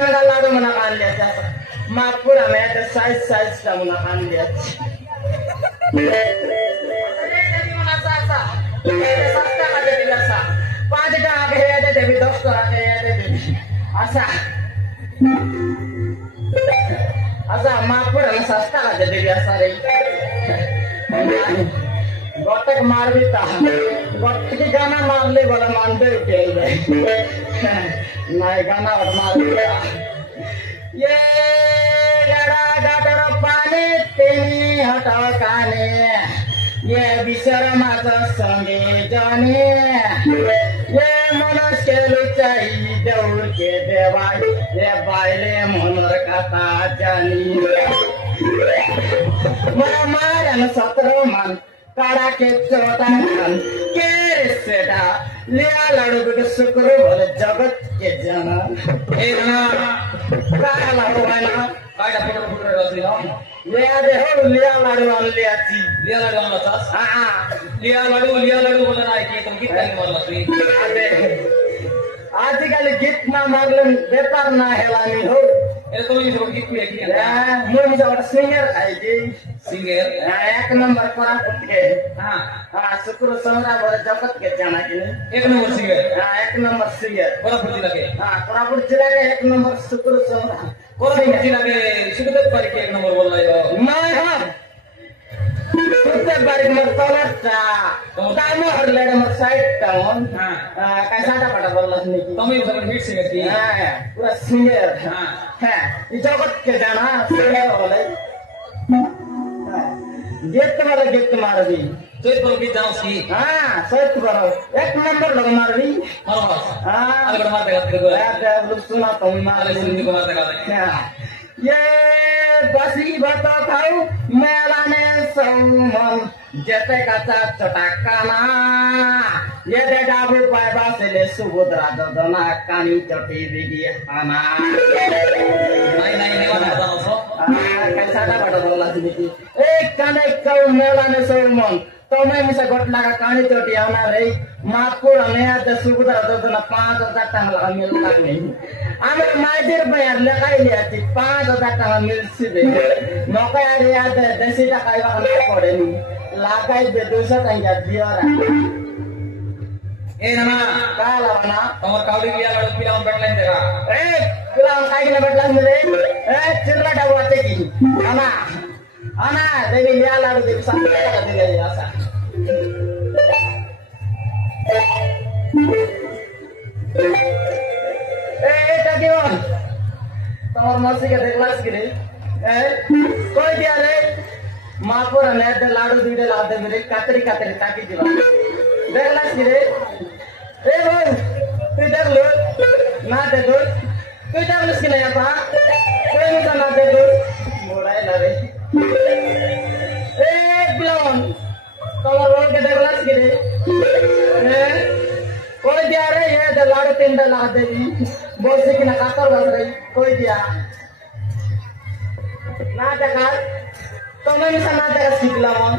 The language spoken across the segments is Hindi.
का लाडू मना कान लिया था मापुर हमें तो साइज का मना कान लिया सस्ता का देवी लसा 5 टका के है देवी 10 टका के है देवी असा मापुर हमें सस्ता का देवी असा रही गोटक मार भी था गोटक की गाना मार ले बोला मानते उठे नहीं गाना मार दिया ये गड़ा गटर पानी तेनी हटा काने ये बिसर माता संगे जाने ये मनुष्य लुचाई दौड़ के देवाई ये बाइले मनोर कथा जानी मरा मारन 17 मन काड़ा के चौथा खान के सेटा लिया लाडू के शुक्र बोले जगत के जना ए ना काड़ा लाडू है ना काड़ा फुट रसी हो लिया दे हो लिया लाडू वाल लिया थी लिया लाडू वाला था हां लिया लाडू बोला ना कि तुम गीत गाने वाला थी अबे आजकल गीत ना मारलन बेकार ना हेलानी हो ए तो ये सब गीत की मुझे सब सिंगर है जी सिंगर एक नंबर कोरापुट के हां शुक्र समरा बोले जगत के जाना कि नहीं एक नंबर सिंगर एक नंबर सिंगर कोरापुट जिला के कोरापुट जिला के एक नंबर शुक्र समरा कोरापुट जिला के सुखदेव पारी के एक नंबर बोल रहा है नहीं हां सुखदेव पारी मर तलटा तामो हर लेडे मर साइड टाउन कैसा टा पटा बोल रहा है तुम सब हिट सिंगर की पूरा सिंगर हां ये जगत के जाना सिंगर बोले गीत मार दी सोच पर गीत जाओ सी हां सोच पर एक नंबर लग मार दी हां अगर मार देगा तेरे को लोग सुना तो मार सुनने को मार देगा ये बसी बता खाऊ मेला ने सौमन जते का चटकाना ये दे डाबू पाइबा से ले सुभद्रा ददना कानी चटी दिगी आना नहीं वाला बताओ सो कैसा ना बड़ा बोला थी एक काने कौ मेला ने सौमन तो मैं मिसा घटना का कहानी चोटी आना रही मापुर हमें आते सुबुद्रा ददना 5,000 टका मिलता नहीं आमेर माइजर बयार लगाई लिया थी 5,000 टका मिल सी दे नौका यार याद है 10 टका का पड़े नहीं लगाई दे 200 टका दिया ए ना काला बना तमर कावड़ी लिया लड़ पिलावन बैठलाइन देगा ए पिलावन काई के बैठलाइन दे ए चिल्ला डबवाते की आना देवी लिया लाडू देवी सामने का दे ले ऐसा ए टाकियो तमर मौसी के देखलास की रे ए कोई दिया रे मापुर ने दे लाडू दीडे ला दे मेरे कातरी ताकी जीवा देखलास की रे ए भाई तू देख लो ना दे दो तू देख लो इसके नहीं पा कोई मुझे ना दे दो मोड़ाई ला रे ए ब्लाउन तमर रोल के देखलास की रे कोई दिया रे ये दे लाडू 3 ला देवी बोल से कि ना कातर बस रही कोई दिया ना जगह तो मैं मिसा ना जगह सीखला मन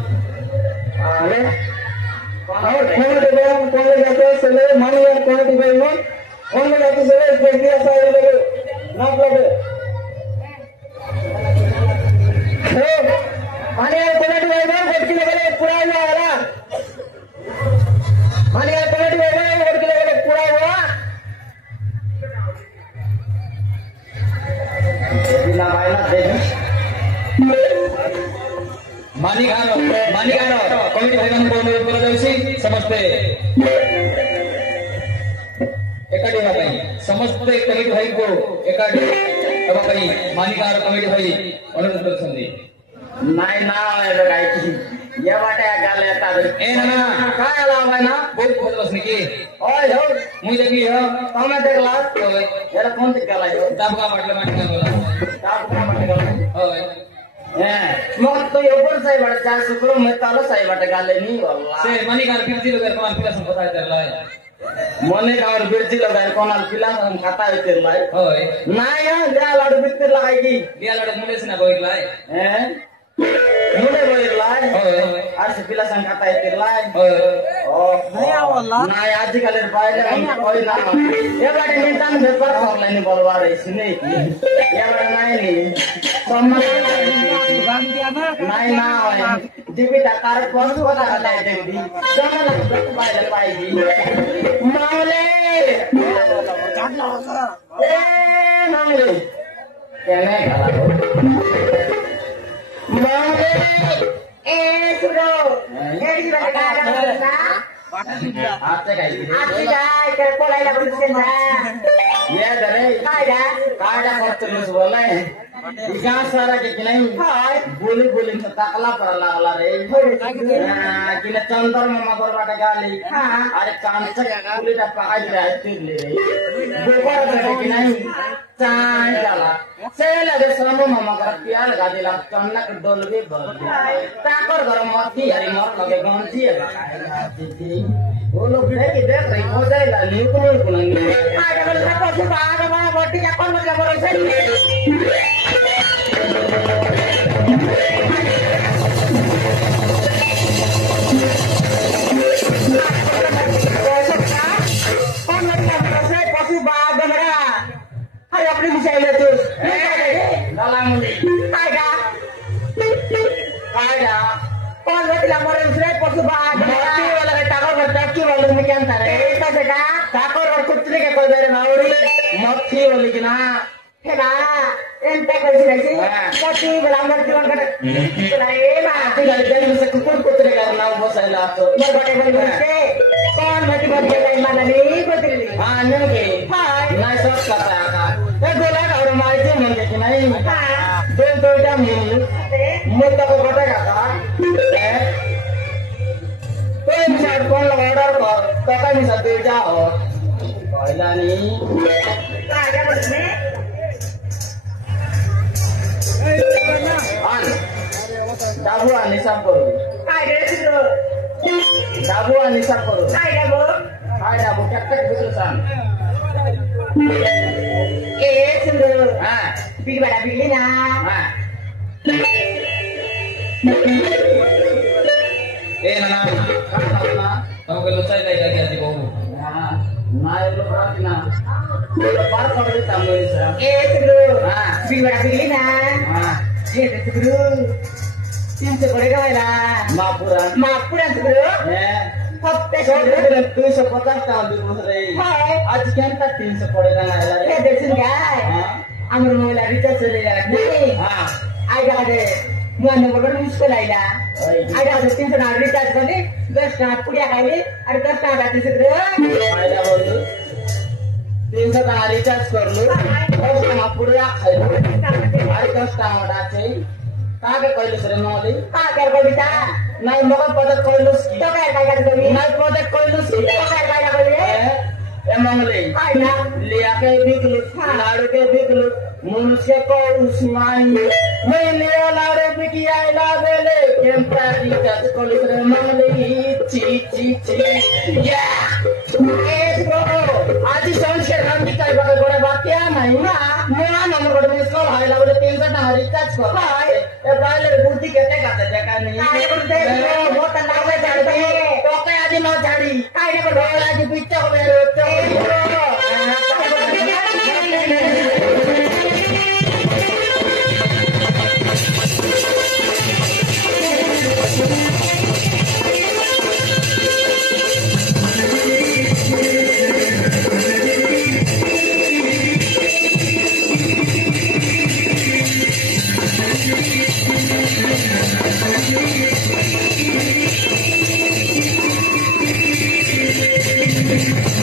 अरे और कौन जाते चले मानी यार कौन दी भाई मन कौन जाते चले देखिए ऐसा ये लगे ना लगे हे मानी यार कौन दी भाई मन देखिए लगे पूरा हुआ वाला मानी यार कौन दी भाई मन देखिए लगे पूरा हुआ ना भाई ना देखी मानिगानो कमिटी भाई को अनुरोध करा जाउछि समस्ते एकाडी भाई समस्ते कमिटी भाई को एकाडी तब भाई मानिगानो कमिटी भाई अनुरोध करछन्ती नाइ ना एबे गाय की ये बाटे गाल लेता रे ए ना काय आला भाई ना बहुत खोजलस निकी ओय हो मुई देखी हो तमे देखला ओय एरा कोन दिख गला हो दाबगा बाटले मानिगानो बोला दाबगा बाटले ओय मग तो ऊपर से बड़ा जा शुक्र में ताला सही बट गाले नहीं वाला से मनी का बिरजी लगा कौन पिला सब पता कर ला मनी का बिरजी लगा कौन पिला हम खाता है कर ला ओए ना यार लिया लाडू बितर लगाएगी लिया लाडू मुंडे से ना बोल ला मुंडे बोल ला Harus bilang kata itu lain. Oh, nah aja kalian bayar koi nama. Ya pada minta berapa orang ini bawa di sini. Ya pada naik ini. Sama naik naik. Jadi tak taruh pos kota kata itu. Jangan lakukan bayar lagi. Maule. Maule. Kene kalau. Maule. Sudah. Jadi bagaimana? Ate guys, terpolai lah bersama. Ya dari. Kada terus boleh. Ikan sara ke kini. Boleh taklah perlah re. Nah, kini contoh mama korban kali. Ada kancak boleh dapat aja itu le. Bukan ada kini. Cai kalah. Saya lagi sama mama korban piar gadi lah. Contoh kedol be bol. Takor garam mati hari mor lagi ganti ya. वो लोग नहीं देख रहे हो जाएगा न्यू को नहीं बोलेंगे आगे बढ़ रहा है कुछ आगे बढ़ा बोटी का कौन मतलब बोल रहे कौन मतलब बोल पशु बाग गमरा अरे अपनी मिसाइल है तू लाला मुंडी आएगा कौन मतलब बोल रहे पशु बाग वालों में क्या अंतर है इसका बेटा ठाकुर और कुत्ते के कोई बेरे मावड़ी मक्खी वाली की ना है ना इनका कोई नहीं कटी बराबर जीवन कर नहीं मां तू जल्दी से कुत्ते का नाम वो सही ला तो मैं बड़े से कौन मती बड़ी गई माना नहीं बदली हां नहीं के हां ना सब करता है ये बोला और मारते मंगे कि नहीं हां दो मुद्दा को बटेगा का bisa kau order kok, kakak bisa beda oh. Kau nih. Ada begini. An, dabu ani sampur. Ada itu. Dabu ani sampur. Ada bu, cekek betulan. Sudah. Pilih pada pilih nah. Nana, kamu kalau saya lagi ganti bau. Nah, itu berarti nah. Lepas kalau kita tamu Islam. Sebelum. Pilih nah. Sebelum. Yang sekolah lah. Maapuran sebelum. sebelum tu sekolah tahun 2000. आज क्या था 300 पड़ेगा ना यार. देखिए क्या. अमर मोला रिचार्ज चलेगा नहीं. आएगा दे. मुझे नंबर मिस कर लाइला. आइडा 300 ना रिचार्ज कर दे 10 ना पुड़िया खाइले और 10 ना बाती से दे आइडा बोल 300 ना रिचार्ज कर लो 10 ना पुड़िया खाइले और 10 ना डाचे काके कइले सरे नले का कर बबिता नाही मग पदक कइलोस की तो काय काय करबी नाही पदक कइलोस की तो काय काय करबी ए मंगले आइडा लिया के बिकलु लाडू के बिकलु मनुष्य को उस्मानी मैं लिया लाडू बिकी आइला बेले केम्पारी टच कोलिस मंगले ची या ए ब्रो आज संशय रंगी काय बघ गोडे बात्या नाही ना मोना नंबर गोडे मिस कॉल हायला बोले 300 ना रिचार्ज कर हाय ए बायले बुद्धी केते काते जका नाही काय बोलते मोठा लावे जाडे तो काय आधी न झाडी काय रे बोल आधी पिच्चा हो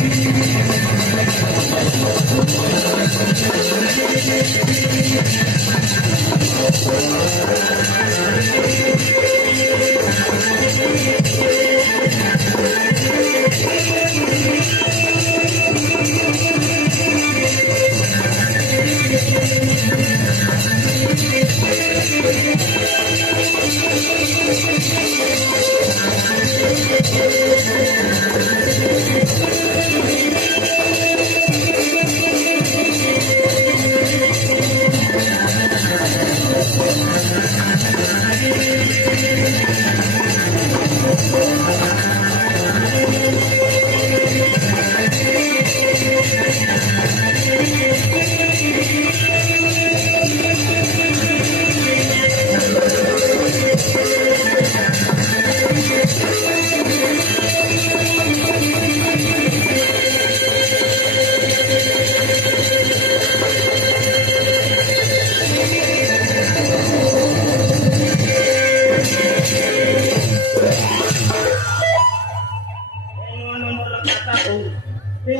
Thank you.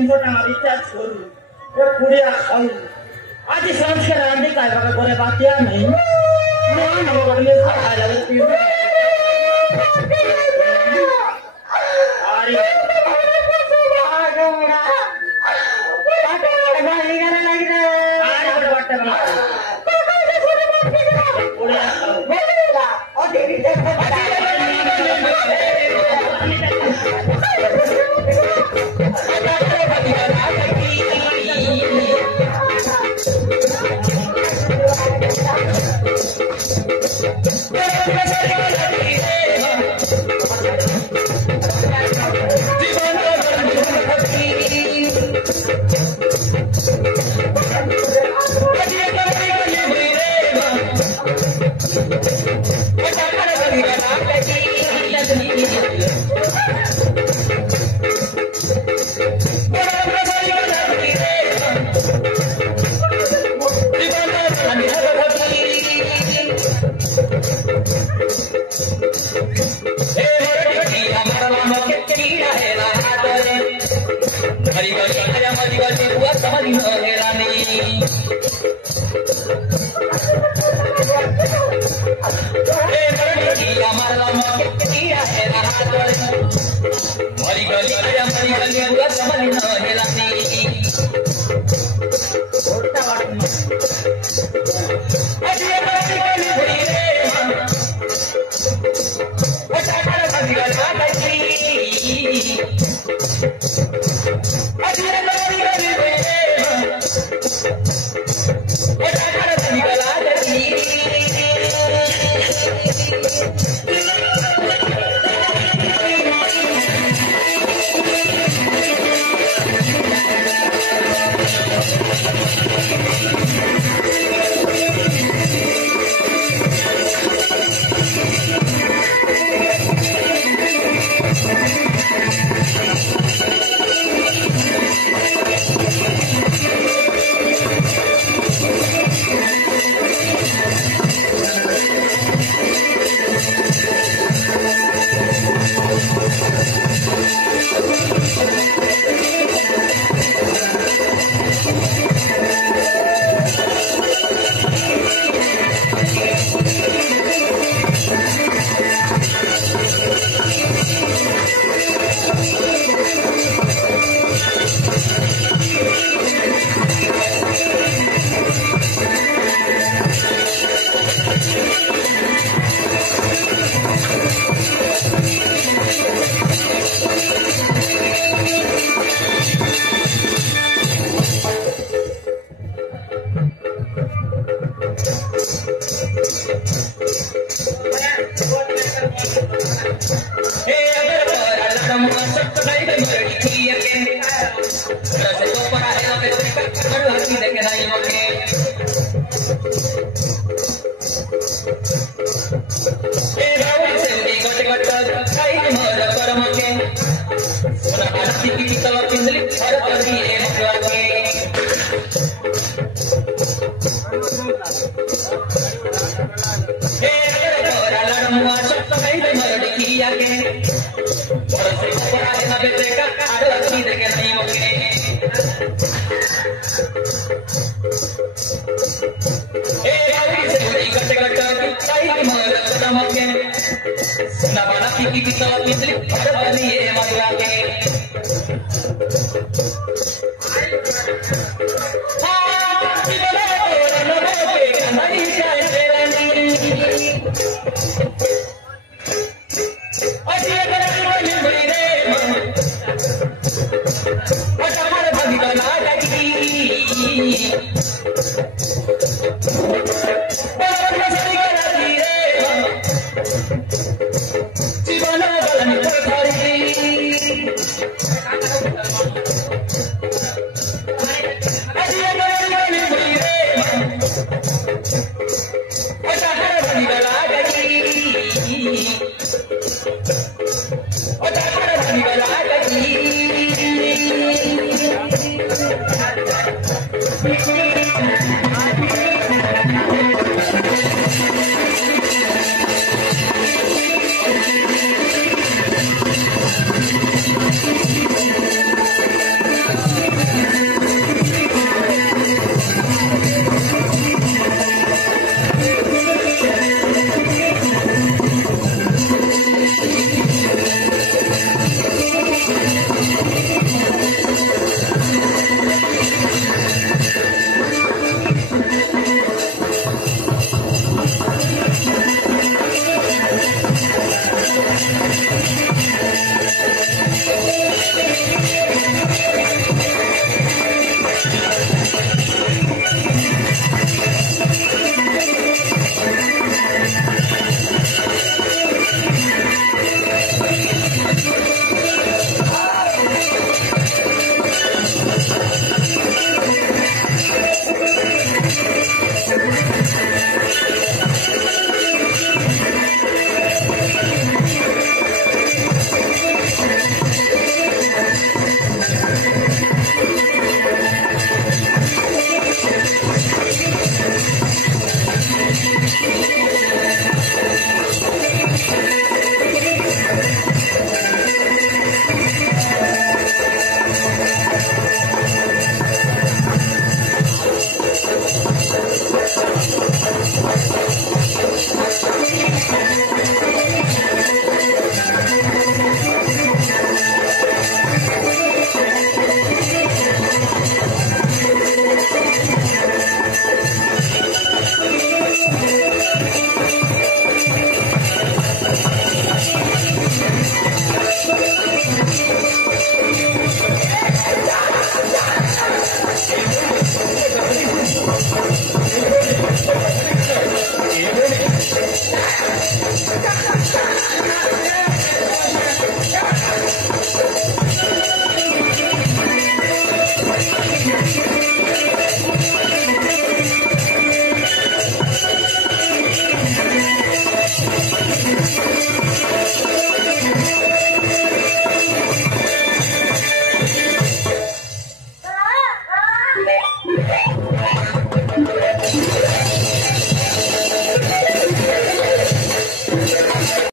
छोटा रिचार्ज करू ए पुढे खाऊ आधी संस्कार आणले काय बघा गोरे बात्या नाही अरे Thank you.